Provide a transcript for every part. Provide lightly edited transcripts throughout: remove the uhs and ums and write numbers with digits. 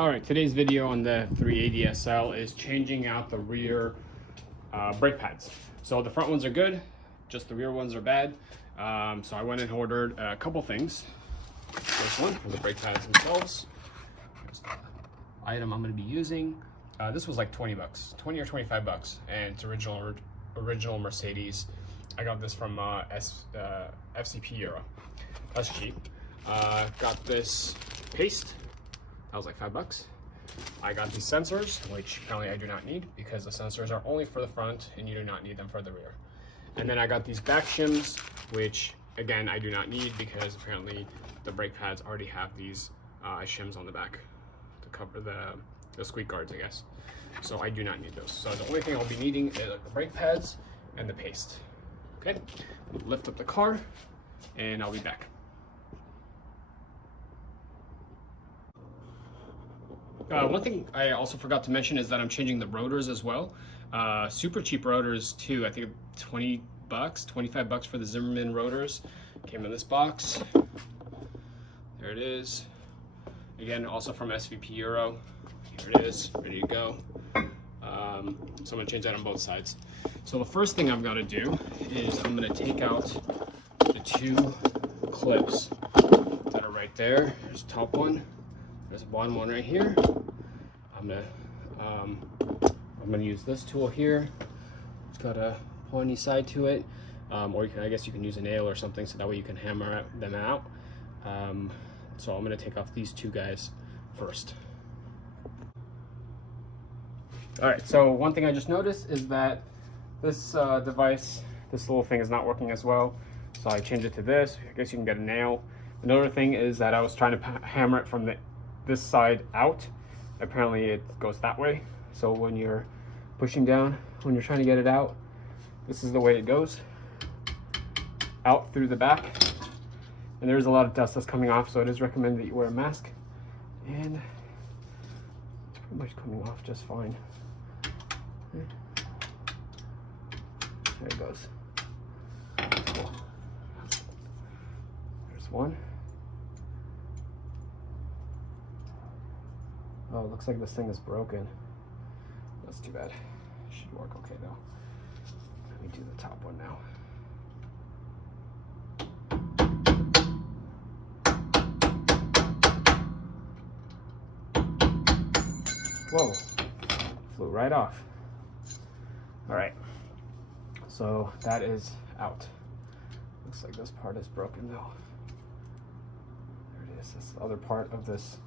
Alright, today's video on the 380 SL is changing out the rear brake pads. So the front ones are good, just the rear ones are bad. So I went and ordered a couple things. First one for the brake pads themselves. Here's the item I'm going to be using. This was like 20 bucks, 20 or 25 bucks, and it's original Mercedes. I got this from FCP Euro. That's cheap. Got this paste. That was like 5 bucks. I got these sensors, which apparently I do not need because the sensors are only for the front and you do not need them for the rear. And then I got these back shims, which again, I do not need because apparently the brake pads already have these shims on the back to cover the squeak guards, I guess. So I do not need those. So the only thing I'll be needing is the brake pads and the paste. Okay, lift up the car and I'll be back. One thing I also forgot to mention is that I'm changing the rotors as well. Super cheap rotors too. I think 20 bucks, 25 bucks for the Zimmerman rotors. Came in this box. There it is. Again, also from SVP Euro. Here it is, ready to go. So I'm gonna change that on both sides. So the first thing I'm gonna do is I'm gonna take out the two clips that are right there. There's the top one. There's a bottom one right here. I'm gonna use this tool here. It's got a pointy side to it, or I guess you can use a nail or something, so that way you can hammer them out. So I'm gonna take off these two guys first. All right. So one thing I just noticed is that this device, this little thing, is not working as well. So I changed it to this. I guess you can get a nail. Another thing is that I was trying to hammer it from this side out. Apparently it goes that way. So when you're pushing down, when you're trying to get it out, this is the way it goes. Out through the back. And there's a lot of dust that's coming off, so it is recommended that you wear a mask. And it's pretty much coming off just fine. There it goes. Cool. There's one. Oh, it looks like this thing is broken. That's too bad. Should work okay though. Let me do the top one now. Whoa, flew right off. All right, so that is out. Looks like this part is broken though. There it is. That's the other part of this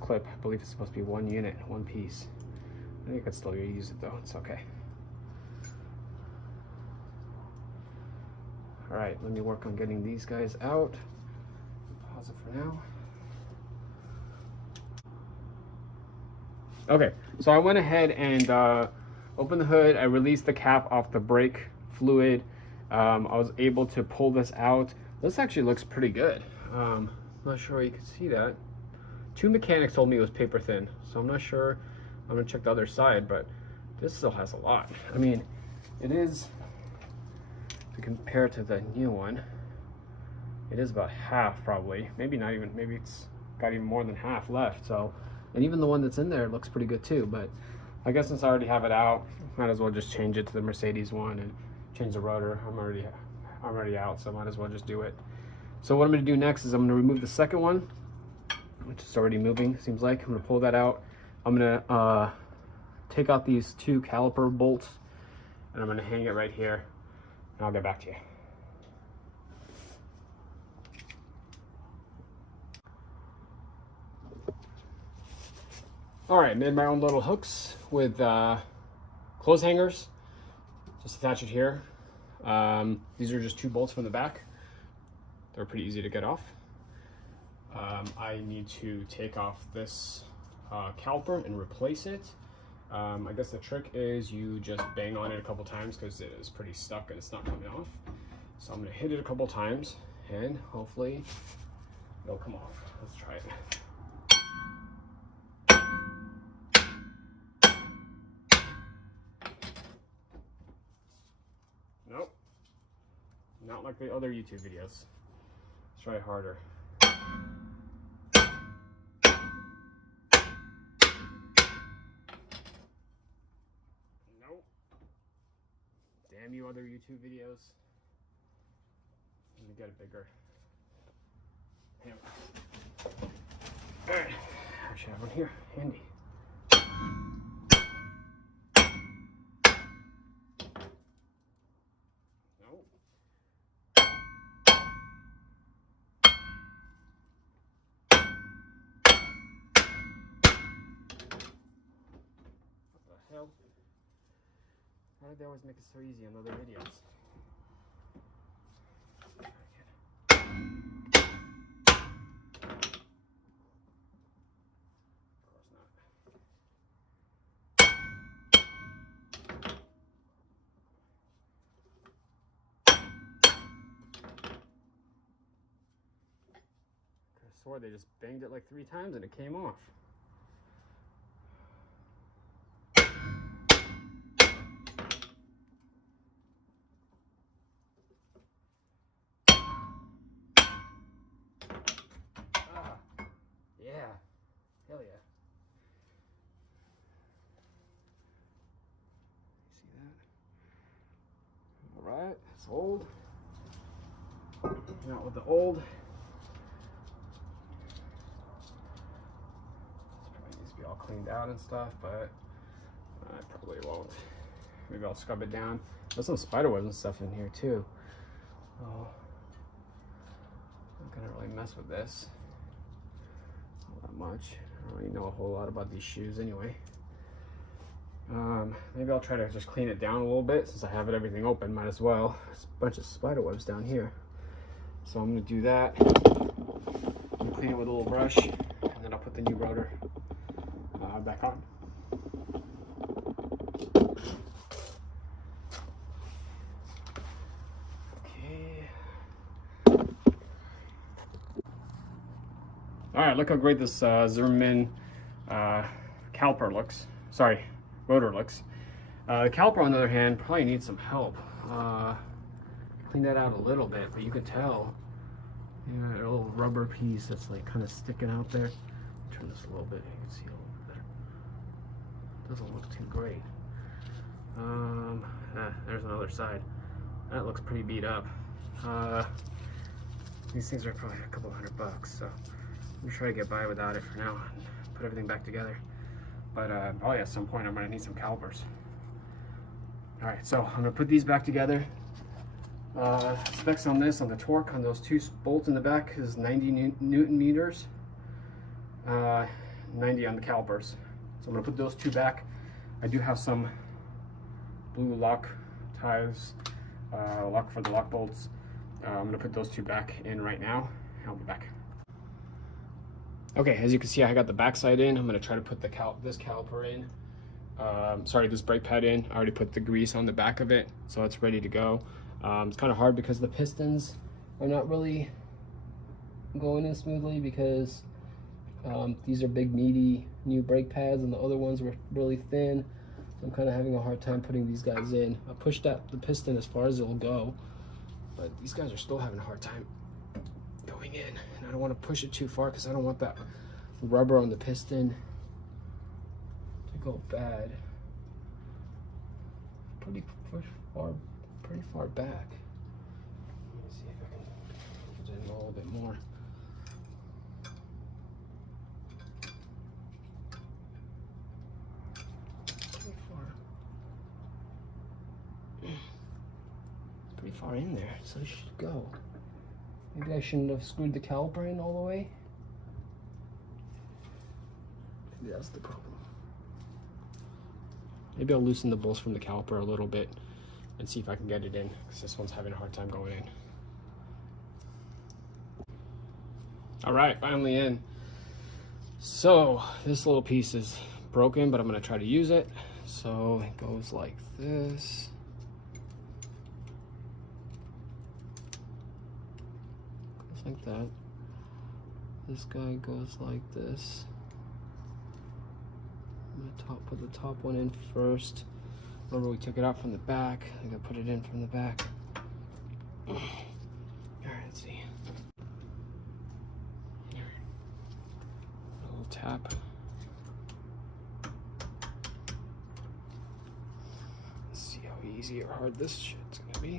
clip. I believe it's supposed to be one unit, one piece. I think I could still use it though. It's okay. All right, let me work on getting these guys out. Pause it for now. Okay, so I went ahead and opened the hood. I released the cap off the brake fluid. I was able to pull this out. This actually looks pretty good. I'm not sure you can see that. Two mechanics told me it was paper thin, so I'm not sure. I'm gonna check the other side, but this still has a lot. I mean, it is, to compare to the new one, it is about half probably. Maybe not even, maybe it's got even more than half left. So, and even the one that's in there looks pretty good too, but I guess since I already have it out, might as well just change it to the Mercedes one and change the rotor. I'm already out, so might as well just do it. So what I'm gonna do next is I'm gonna remove the second one, which is already moving, seems like. I'm gonna pull that out. I'm gonna take out these two caliper bolts and I'm gonna hang it right here and I'll get back to you. All right, made my own little hooks with clothes hangers. Just attach it here. These are just two bolts from the back. They're pretty easy to get off. I need to take off this caliper and replace it. I guess the trick is you just bang on it a couple times because it is pretty stuck and it's not coming off. So I'm gonna hit it a couple times and hopefully it'll come off. Let's try it. Nope, not like the other YouTube videos. Let's try harder. damn you other YouTube videos. Let me get a bigger hammer. Alright, I should have one here, handy. Nope. What the hell? Why did they always make it so easy on other videos? I swore they just banged it like 3 times and it came off. Ah, yeah, hell yeah. See that? All right, it's old. Not with the old. Be all cleaned out and stuff, but I probably won't. Maybe I'll scrub it down. There's some spider webs and stuff in here too. Oh, I'm not gonna really mess with this all that much. I don't really know a whole lot about these shoes anyway. Maybe I'll try to just clean it down a little bit since I have everything open. Might as well. There's a bunch of spider webs down here, so I'm gonna do that. I'm gonna clean it with a little brush, and then I'll put the new rotor back on. Okay. All right, look how great this Zimmerman caliper looks. Sorry, rotor looks. The caliper, on the other hand, probably needs some help. Clean that out a little bit, but you can tell, yeah, a little rubber piece that's like kind of sticking out there. Turn this a little bit, you can see a little bit better. Doesn't look too great. There's another side. That looks pretty beat up. These things are probably a couple $100, so I'm gonna try to get by without it for now and put everything back together. But probably at some point I'm gonna need some calipers. All right, so I'm gonna put these back together. Specs on this, on the torque on those 2 bolts in the back is 90 Newton meters. 90 on the calipers. So I'm gonna put those 2 back. I do have some blue lock ties, lock for the lock bolts. I'm gonna put those 2 back in right now, and I'll be back. Okay, as you can see, I got the back side in. I'm gonna try to put the this caliper in. This brake pad in. I already put the grease on the back of it, so it's ready to go. It's kind of hard because the pistons are not really going in smoothly because these are big meaty new brake pads and the other ones were really thin, so I'm kind of having a hard time putting these guys in. I pushed out the piston as far as it'll go, but these guys are still having a hard time going in, and I don't want to push it too far because I don't want that rubber on the piston to go bad. Pretty far back. Let me see if I can put it in a little bit more. Pretty far in there, so it should go. Maybe I shouldn't have screwed the caliper in all the way. Maybe that's the problem. Maybe I'll loosen the bolts from the caliper a little bit and see if I can get it in, because this one's having a hard time going in. All right, finally in. So this little piece is broken, but I'm gonna try to use it. So it goes like this. Goes like that. This guy goes like this. I'm gonna put the top one in first. Remember, we took it out from the back. I'm gonna put it in from the back. All right, let's see. A little tap. Let's see how he easy or hard this shit's gonna be.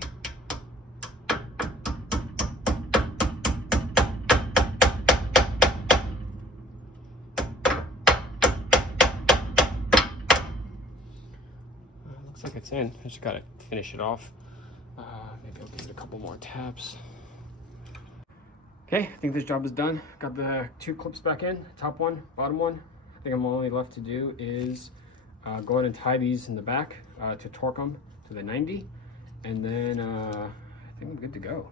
Looks like it's in. I just gotta finish it off. Maybe I'll give it a couple more taps. Okay, I think this job is done. Got the 2 clips back in, top one, bottom one. I think I'm only left to do is go ahead and tie these in the back to torque them to the 90. And then I think I'm good to go.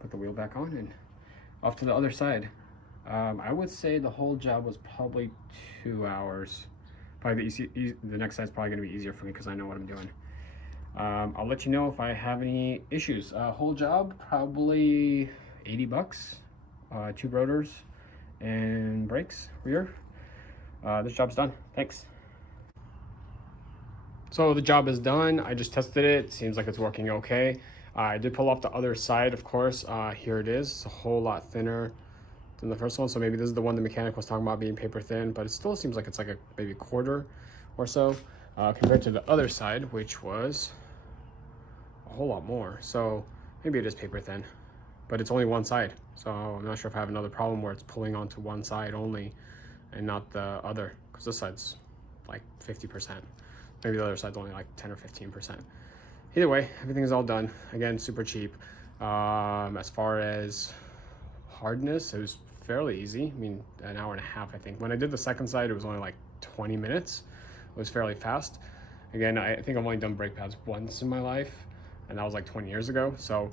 Put the wheel back on and off to the other side. I would say the whole job was probably 2 hours. Probably the next side's probably gonna be easier for me because I know what I'm doing. I'll let you know if I have any issues. Whole job, probably 80 bucks, 2 rotors and brakes, rear. This job's done. Thanks. So the job is done. I just tested it. Seems like it's working okay. I did pull off the other side, of course. Here it is. It's a whole lot thinner than the first one. So maybe this is the one the mechanic was talking about being paper thin, but it still seems like it's like a maybe quarter or so compared to the other side, which was a whole lot more. So maybe it is paper thin, but it's only one side. So I'm not sure if I have another problem where it's pulling onto one side only and not the other, because this side's like 50%. Maybe the other side's only like 10 or 15%. Either way, everything is all done. Again, super cheap. As far as hardness, it was fairly easy. I mean, an hour and a half, I think. When I did the second side, it was only like 20 minutes. It was fairly fast. Again, I think I've only done brake pads once in my life, and that was like 20 years ago. So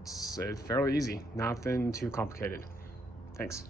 it's fairly easy, nothing too complicated. Thanks.